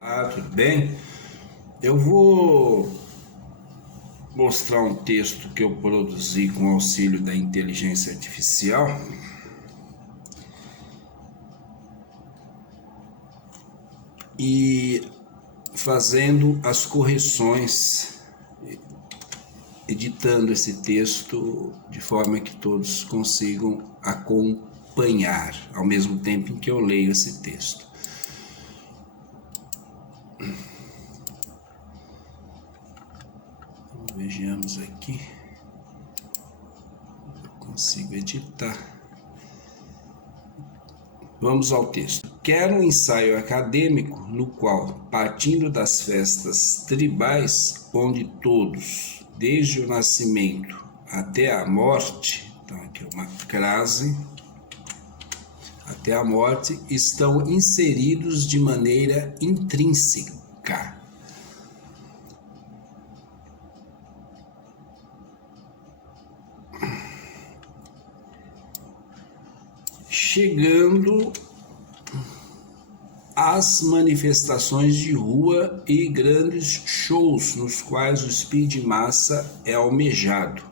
Tudo bem? Eu vou mostrar um texto que eu produzi com auxílio da inteligência artificial e fazendo as correções, editando esse texto de forma que todos consigam acompanhar ao mesmo tempo em que eu leio esse texto. Vejamos aqui, eu consigo editar. Vamos ao texto. Quero um ensaio acadêmico no qual, partindo das festas tribais, onde todos, desde o nascimento até a morte, então aqui é uma crase, até a morte, estão inseridos de maneira intrínseca. Chegando às manifestações de rua e grandes shows nos quais o speed massa é almejado.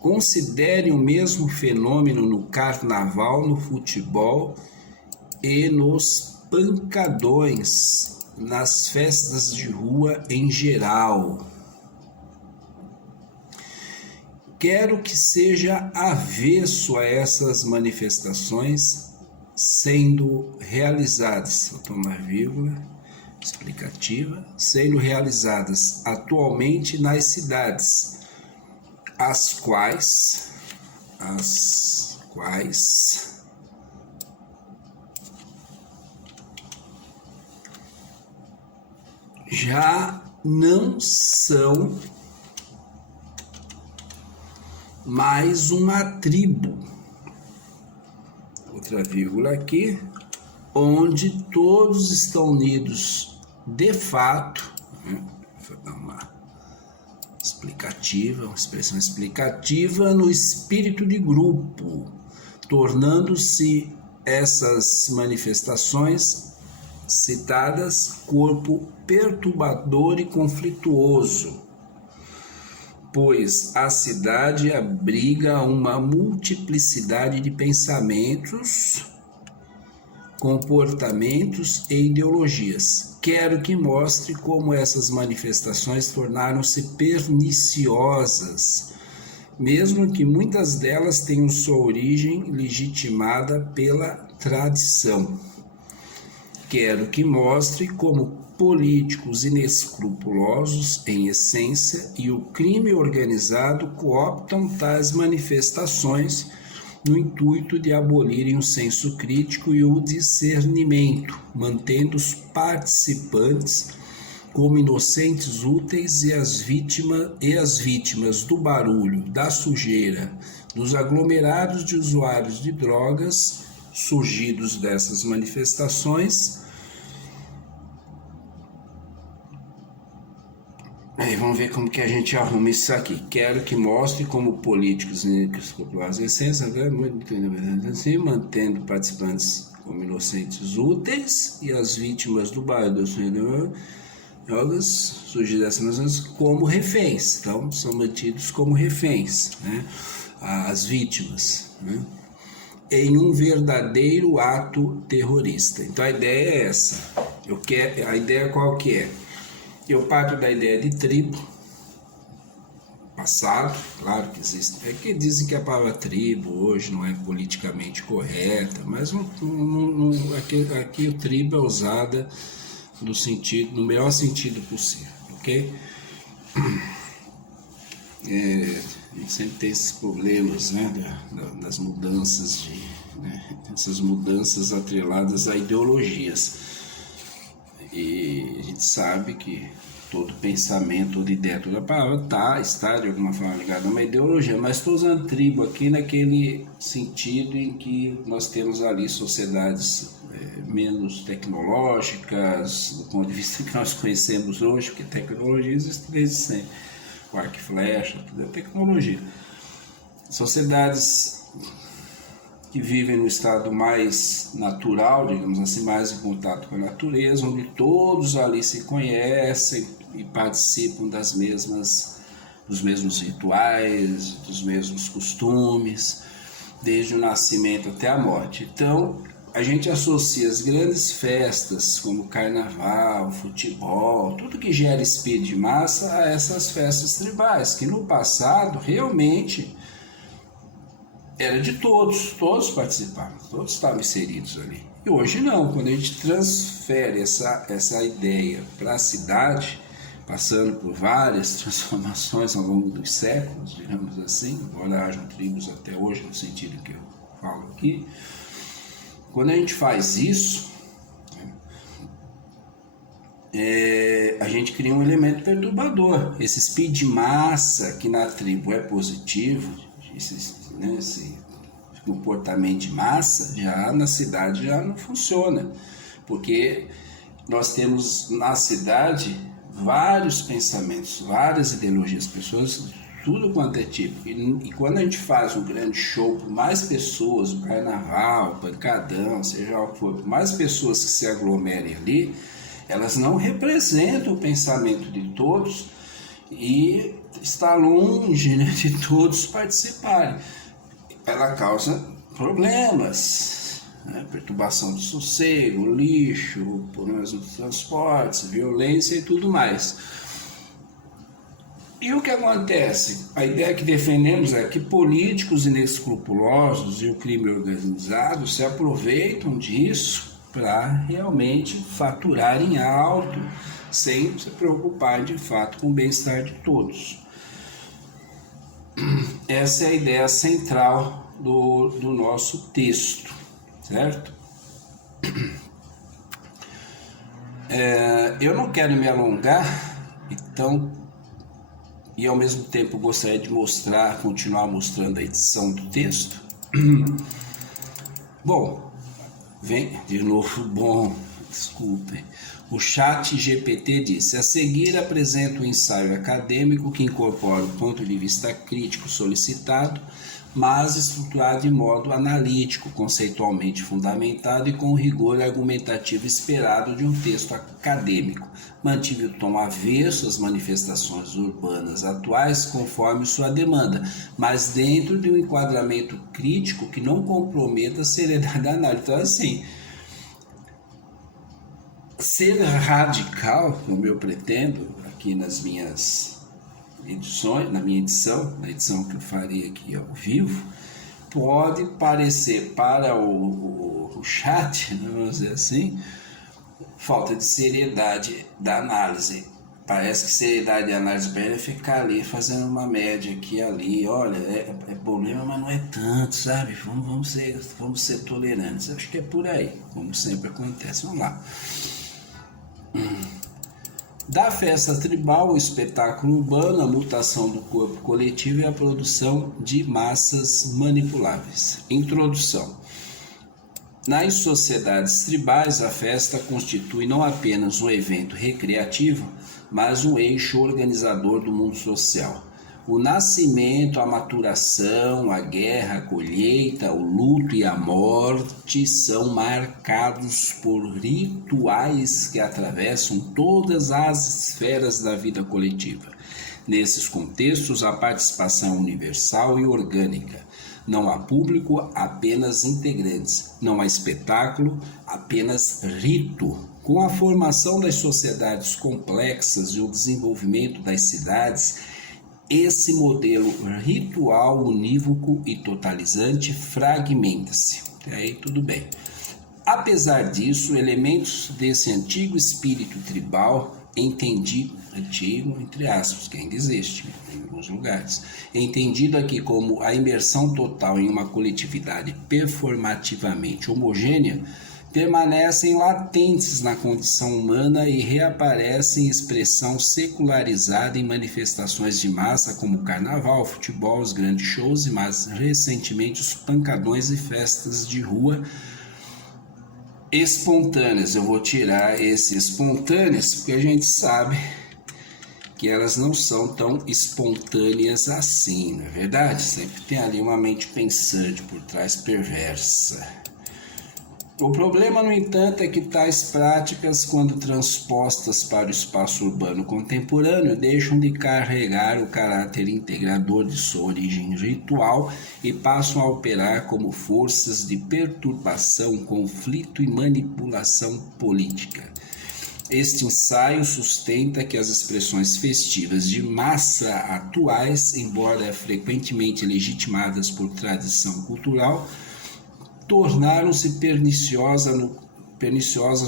Considere o mesmo fenômeno no carnaval, no futebol e nos pancadões, nas festas de rua em geral. Quero que seja avesso a essas manifestações sendo realizadas, vou tomar vírgula, explicativa, sendo realizadas atualmente nas cidades, as quais já não são mais uma tribo, outra vírgula aqui, onde todos estão unidos de fato, vou dar uma explicativa, uma expressão explicativa, no espírito de grupo, tornando-se essas manifestações citadas corpo perturbador e conflituoso, pois a cidade abriga uma multiplicidade de pensamentos, comportamentos e ideologias. Quero que mostre como essas manifestações tornaram-se perniciosas, mesmo que muitas delas tenham sua origem legitimada pela tradição. Quero que mostre como políticos inescrupulosos em essência e o crime organizado cooptam tais manifestações no intuito de abolirem o senso crítico e o discernimento, mantendo os participantes como inocentes úteis e as vítimas do barulho, da sujeira, dos aglomerados de usuários de drogas surgidos dessas manifestações. Aí vamos ver como que a gente arruma isso aqui. Quero que mostre como políticos inescrupulosos, essência, assim, mantendo participantes como inocentes úteis e as vítimas do barulho drogas surgidas dessas como reféns. Então, são mantidos como reféns, né? As vítimas, né? Em um verdadeiro ato terrorista. Então a ideia é essa. A ideia qual que é? Eu parto da ideia de tribo, passado, claro que existe. É que dizem que a palavra tribo hoje não é politicamente correta, mas aqui o tribo é usada no melhor sentido possível, ok? A gente sempre tem esses problemas, né, das mudanças, essas mudanças atreladas a ideologias. E a gente sabe que todo pensamento, toda ideia, toda palavra está de alguma forma ligada a uma ideologia, mas estou usando tribo aqui naquele sentido em que nós temos ali sociedades menos tecnológicas, do ponto de vista que nós conhecemos hoje, porque tecnologia existe desde sempre, o arco e flecha, tudo é tecnologia. Sociedades que vivem no estado mais natural, digamos assim, mais em contato com a natureza, onde todos ali se conhecem e participam dos mesmos rituais, dos mesmos costumes, desde o nascimento até a morte. Então, a gente associa as grandes festas, como carnaval, futebol, tudo que gera espírito de massa, a essas festas tribais, que no passado realmente era de todos participavam, todos estavam inseridos ali. E hoje não, quando a gente transfere essa ideia para a cidade, passando por várias transformações ao longo dos séculos, digamos assim, embora hajam tribos até hoje no sentido que eu falo aqui, quando a gente faz isso, a gente cria um elemento perturbador. Esse speed de massa que na tribo é positivo, esse comportamento de massa, já na cidade já não funciona, porque nós temos na cidade vários pensamentos, várias ideologias, pessoas, tudo quanto é tipo. E quando a gente faz um grande show por mais pessoas, o carnaval, o pancadão, seja o que for, por mais pessoas que se aglomerem ali, elas não representam o pensamento de todos e está longe, né, de todos participarem. Ela causa problemas, né, perturbação do sossego, lixo, problemas nos transportes, violência e tudo mais. E o que acontece? A ideia que defendemos é que políticos inescrupulosos e o crime organizado se aproveitam disso para realmente faturarem alto, sem se preocupar de fato com o bem-estar de todos. Essa é a ideia central do nosso texto, certo? Eu não quero me alongar, então, e ao mesmo tempo gostaria de continuar mostrando a edição do texto. Bom, vem de novo, desculpem. O chat GPT disse: a seguir apresenta um ensaio acadêmico que incorpora o ponto de vista crítico solicitado, mas estruturado de modo analítico, conceitualmente fundamentado e com o rigor argumentativo esperado de um texto acadêmico. Mantive o tom avesso às manifestações urbanas atuais conforme sua demanda, mas dentro de um enquadramento crítico que não comprometa a seriedade da análise. Então, assim, ser radical, como eu pretendo aqui nas minhas edições, na edição que eu farei aqui ao vivo, pode parecer para o chat, vamos dizer assim, falta de seriedade da análise. Parece que seriedade de análise para ele é ficar ali fazendo uma média aqui e ali. Olha, é problema, mas não é tanto, sabe? Vamos ser tolerantes. Acho que é por aí, como sempre acontece. Vamos lá. Da festa tribal, o espetáculo urbano, a mutação do corpo coletivo e a produção de massas manipuláveis. Introdução. Nas sociedades tribais, a festa constitui não apenas um evento recreativo, mas um eixo organizador do mundo social. O nascimento, a maturação, a guerra, a colheita, o luto e a morte são marcados por rituais que atravessam todas as esferas da vida coletiva. Nesses contextos, a participação é universal e orgânica. Não há público, apenas integrantes. Não há espetáculo, apenas rito. Com a formação das sociedades complexas e o desenvolvimento das cidades, esse modelo ritual unívoco e totalizante fragmenta-se. Aí tudo bem. Apesar disso, elementos desse antigo espírito tribal, antigo, entre aspas, que ainda existe em alguns lugares, entendido aqui como a imersão total em uma coletividade performativamente homogênea, permanecem latentes na condição humana e reaparecem em expressão secularizada em manifestações de massa como carnaval, futebol, os grandes shows e mais recentemente os pancadões e festas de rua espontâneas. Eu vou tirar esse espontâneas porque a gente sabe que elas não são tão espontâneas assim, não é verdade? Sempre tem ali uma mente pensante por trás, perversa. O problema, no entanto, é que tais práticas, quando transpostas para o espaço urbano contemporâneo, deixam de carregar o caráter integrador de sua origem ritual e passam a operar como forças de perturbação, conflito e manipulação política. Este ensaio sustenta que as expressões festivas de massa atuais, embora frequentemente legitimadas por tradição cultural, tornaram-se perniciosas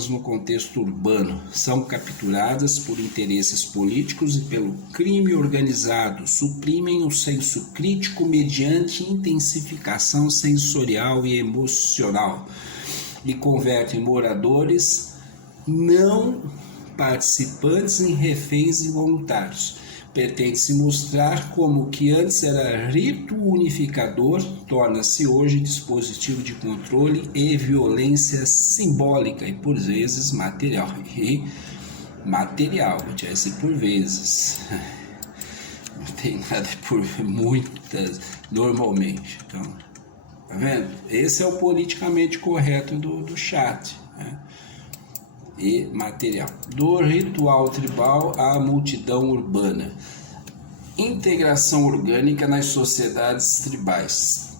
no contexto urbano, são capturadas por interesses políticos e pelo crime organizado, suprimem o senso crítico mediante intensificação sensorial e emocional e convertem moradores não participantes em reféns involuntários. Pretende-se mostrar como o que antes era rito unificador torna-se hoje dispositivo de controle e violência simbólica e por vezes material. Vou dizer assim, por vezes. Não tem nada por muitas, normalmente. Então, tá vendo? Esse é o politicamente correto do chat, né? E material. Do ritual tribal à multidão urbana. Integração orgânica nas sociedades tribais.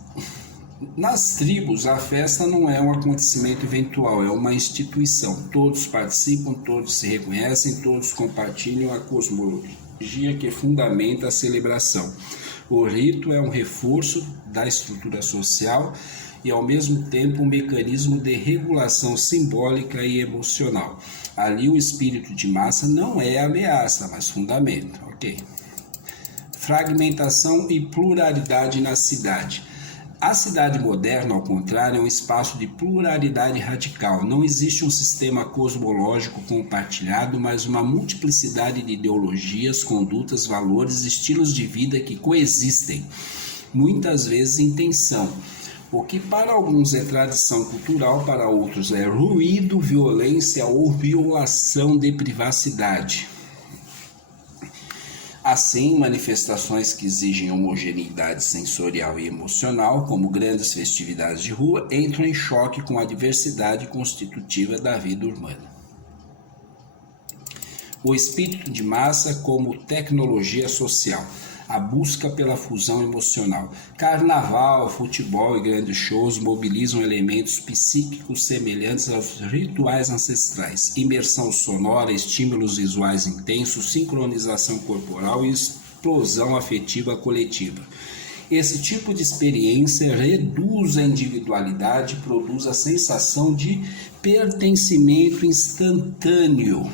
Nas tribos, a festa não é um acontecimento eventual, é uma instituição. Todos participam, todos se reconhecem, todos compartilham a cosmologia que fundamenta a celebração. O rito é um reforço da estrutura social e, ao mesmo tempo, um mecanismo de regulação simbólica e emocional. Ali, o espírito de massa não é ameaça, mas fundamento. Ok? Fragmentação e pluralidade na cidade. A cidade moderna, ao contrário, é um espaço de pluralidade radical. Não existe um sistema cosmológico compartilhado, mas uma multiplicidade de ideologias, condutas, valores, estilos de vida que coexistem, muitas vezes em tensão. O que para alguns é tradição cultural, para outros é ruído, violência ou violação de privacidade. Assim, manifestações que exigem homogeneidade sensorial e emocional, como grandes festividades de rua, entram em choque com a diversidade constitutiva da vida urbana. O espírito de massa como tecnologia social. A busca pela fusão emocional. Carnaval, futebol e grandes shows mobilizam elementos psíquicos semelhantes aos rituais ancestrais. Imersão sonora, estímulos visuais intensos, sincronização corporal e explosão afetiva coletiva. Esse tipo de experiência reduz a individualidade e produz a sensação de pertencimento instantâneo.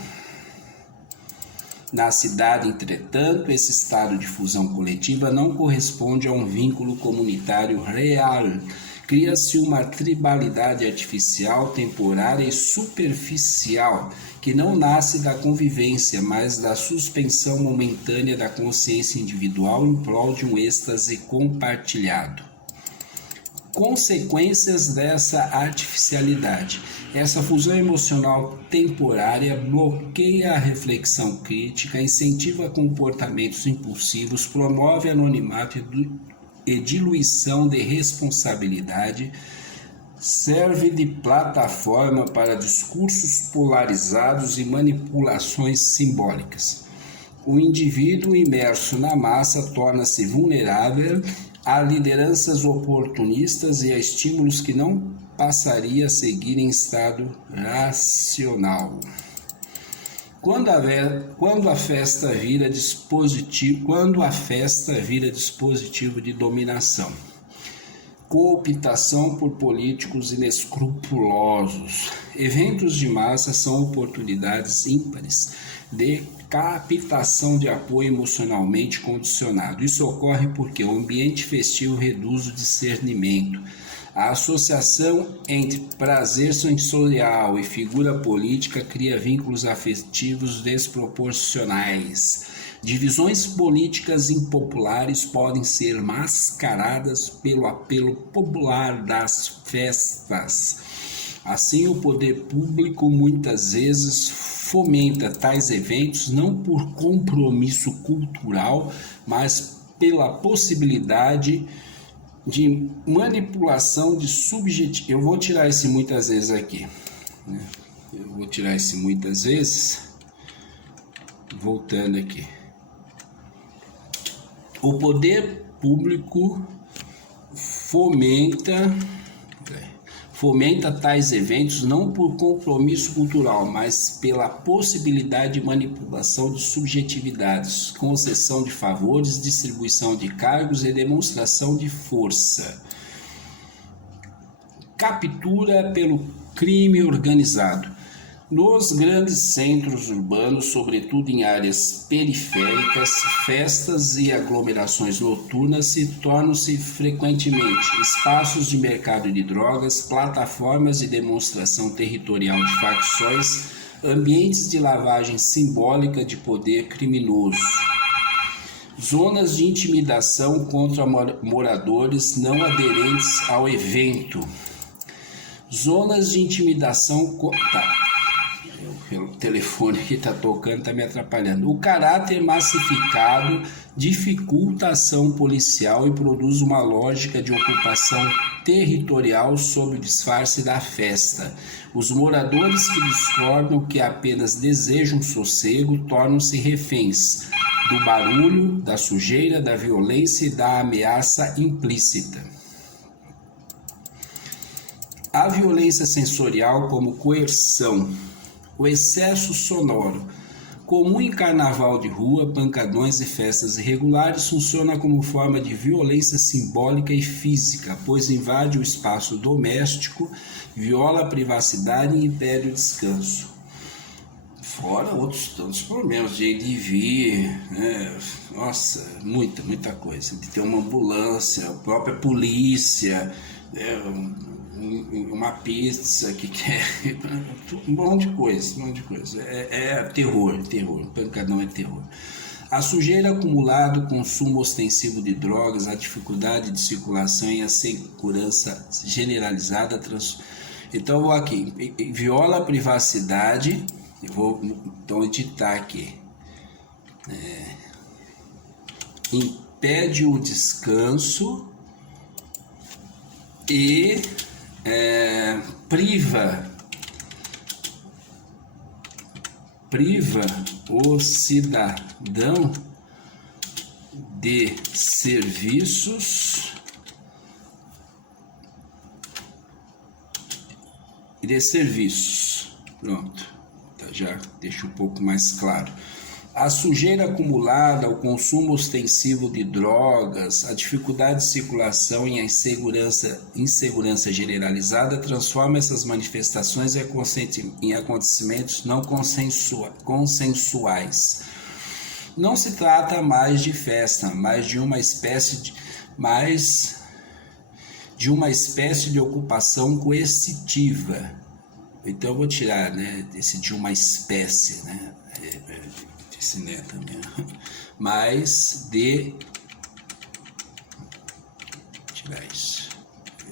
Na cidade, entretanto, esse estado de fusão coletiva não corresponde a um vínculo comunitário real. Cria-se uma tribalidade artificial, temporária e superficial, que não nasce da convivência, mas da suspensão momentânea da consciência individual em prol de um êxtase compartilhado. Consequências dessa artificialidade. Essa fusão emocional temporária bloqueia a reflexão crítica, incentiva comportamentos impulsivos, promove anonimato e diluição de responsabilidade, serve de plataforma para discursos polarizados e manipulações simbólicas. O indivíduo imerso na massa torna-se vulnerável a lideranças oportunistas e a estímulos que não passaria a seguir em estado racional. Quando a festa vira dispositivo de dominação. Cooptação por políticos inescrupulosos. Eventos de massa são oportunidades ímpares de captação de apoio emocionalmente condicionado. Isso ocorre porque o ambiente festivo reduz o discernimento. A associação entre prazer sensorial e figura política cria vínculos afetivos desproporcionais. Divisões políticas impopulares podem ser mascaradas pelo apelo popular das festas. Assim, o poder público muitas vezes fomenta tais eventos não por compromisso cultural, mas pela possibilidade de manipulação de subjetividade. Eu vou tirar esse muitas vezes aqui, né? Eu vou tirar esse muitas vezes, voltando aqui. O poder público fomenta tais eventos não por compromisso cultural, mas pela possibilidade de manipulação de subjetividades, concessão de favores, distribuição de cargos e demonstração de força. Captura pelo crime organizado. Nos grandes centros urbanos, sobretudo em áreas periféricas, festas e aglomerações noturnas se tornam-se frequentemente espaços de mercado de drogas, plataformas de demonstração territorial de facções, ambientes de lavagem simbólica de poder criminoso, zonas de intimidação contra moradores não aderentes ao evento, zonas de intimidação pelo telefone que está tocando, está me atrapalhando. O caráter massificado dificulta a ação policial e produz uma lógica de ocupação territorial sob o disfarce da festa. Os moradores que discordam, que apenas desejam sossego, tornam-se reféns do barulho, da sujeira, da violência e da ameaça implícita. A violência sensorial como coerção. O excesso sonoro, comum em carnaval de rua, pancadões e festas irregulares, funciona como forma de violência simbólica e física, pois invade o espaço doméstico, viola a privacidade e impede o descanso. Fora outros tantos problemas de ir e vir, né? Nossa, muita coisa. De ter uma ambulância, a própria polícia, uma pizza que quer, um monte de coisa, é terror, pancadão é terror. A sujeira acumulada, o consumo ostensivo de drogas, a dificuldade de circulação e a segurança generalizada, então eu vou aqui, viola a privacidade, eu vou então editar aqui, impede o descanso e priva o cidadão de serviços Pronto, já deixa um pouco mais claro. A sujeira acumulada, o consumo ostensivo de drogas, a dificuldade de circulação e a insegurança generalizada transforma essas manifestações em acontecimentos não consensuais. Não se trata mais de festa, mas de uma espécie de ocupação coercitiva. Então eu vou tirar, esse de uma espécie, esse também, mas tirar isso,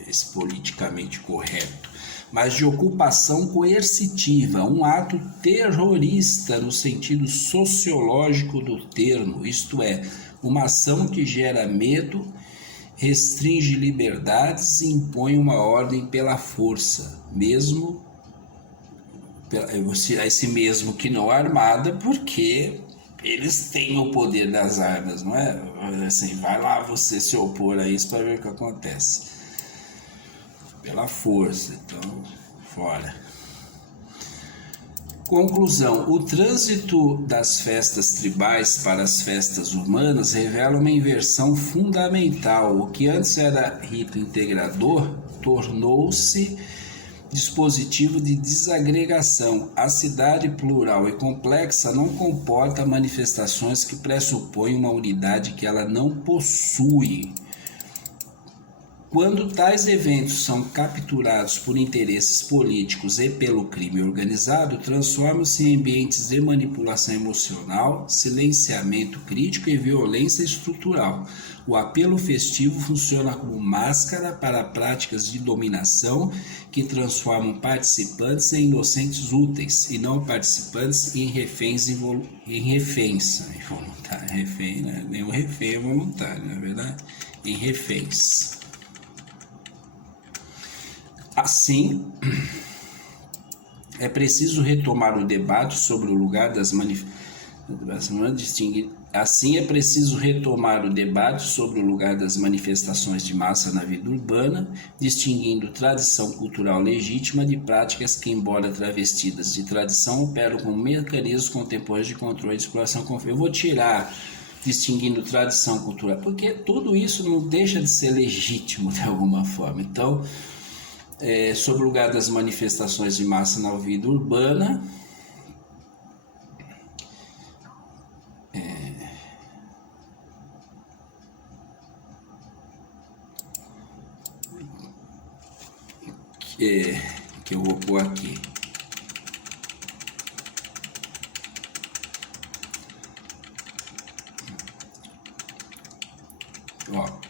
esse politicamente correto, mas de ocupação coercitiva, um ato terrorista no sentido sociológico do termo, isto é, uma ação que gera medo, restringe liberdades e impõe uma ordem pela força, mesmo. Eu vou tirar esse mesmo que não armada, porque eles têm o poder das armas, não é? Assim, vai lá você se opor a isso para ver o que acontece. Pela força, então, fora. Conclusão: o trânsito das festas tribais para as festas humanas revela uma inversão fundamental. O que antes era rito integrador tornou-se dispositivo de desagregação. A cidade plural e complexa não comporta manifestações que pressupõem uma unidade que ela não possui. Quando tais eventos são capturados por interesses políticos e pelo crime organizado, transformam-se em ambientes de manipulação emocional, silenciamento crítico e violência estrutural. O apelo festivo funciona como máscara para práticas de dominação que transformam participantes em inocentes úteis e não participantes em reféns involuntários. Refém, né? Nenhum refém é voluntário, não é verdade? Em reféns. Assim, é preciso retomar o debate sobre o lugar das manifestações de massa na vida urbana, distinguindo tradição cultural legítima de práticas que, embora travestidas de tradição, operam como mecanismos contemporâneos de controle de exploração. Eu vou tirar distinguindo tradição cultural, porque tudo isso não deixa de ser legítimo de alguma forma. Então, sobre o lugar das manifestações de massa na vida urbana, que eu vou pôr aqui. Ó.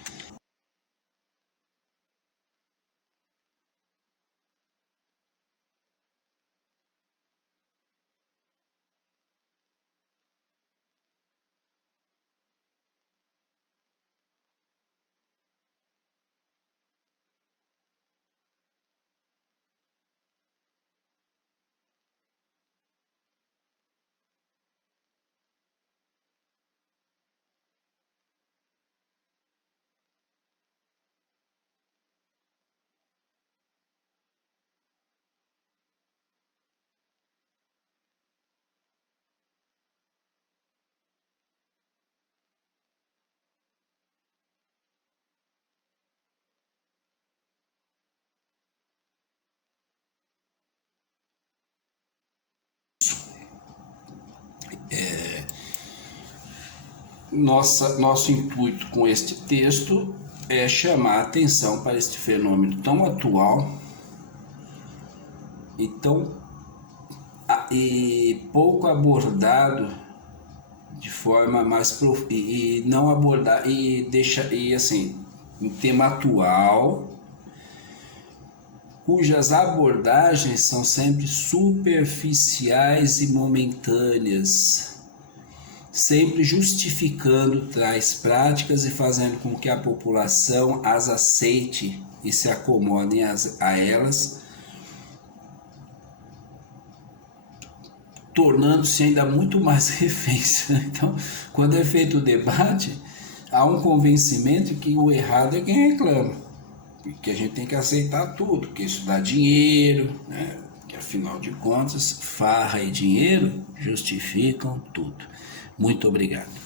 Nosso intuito com este texto é chamar a atenção para este fenômeno tão atual e pouco abordado de forma mais e não abordar um tema atual cujas abordagens são sempre superficiais e momentâneas, sempre justificando tais práticas e fazendo com que a população as aceite e se acomode a elas, tornando-se ainda muito mais reféns. Então, quando é feito o debate, há um convencimento que o errado é quem reclama, que a gente tem que aceitar tudo, que isso dá dinheiro, né? Que afinal de contas, farra e dinheiro justificam tudo. Muito obrigado.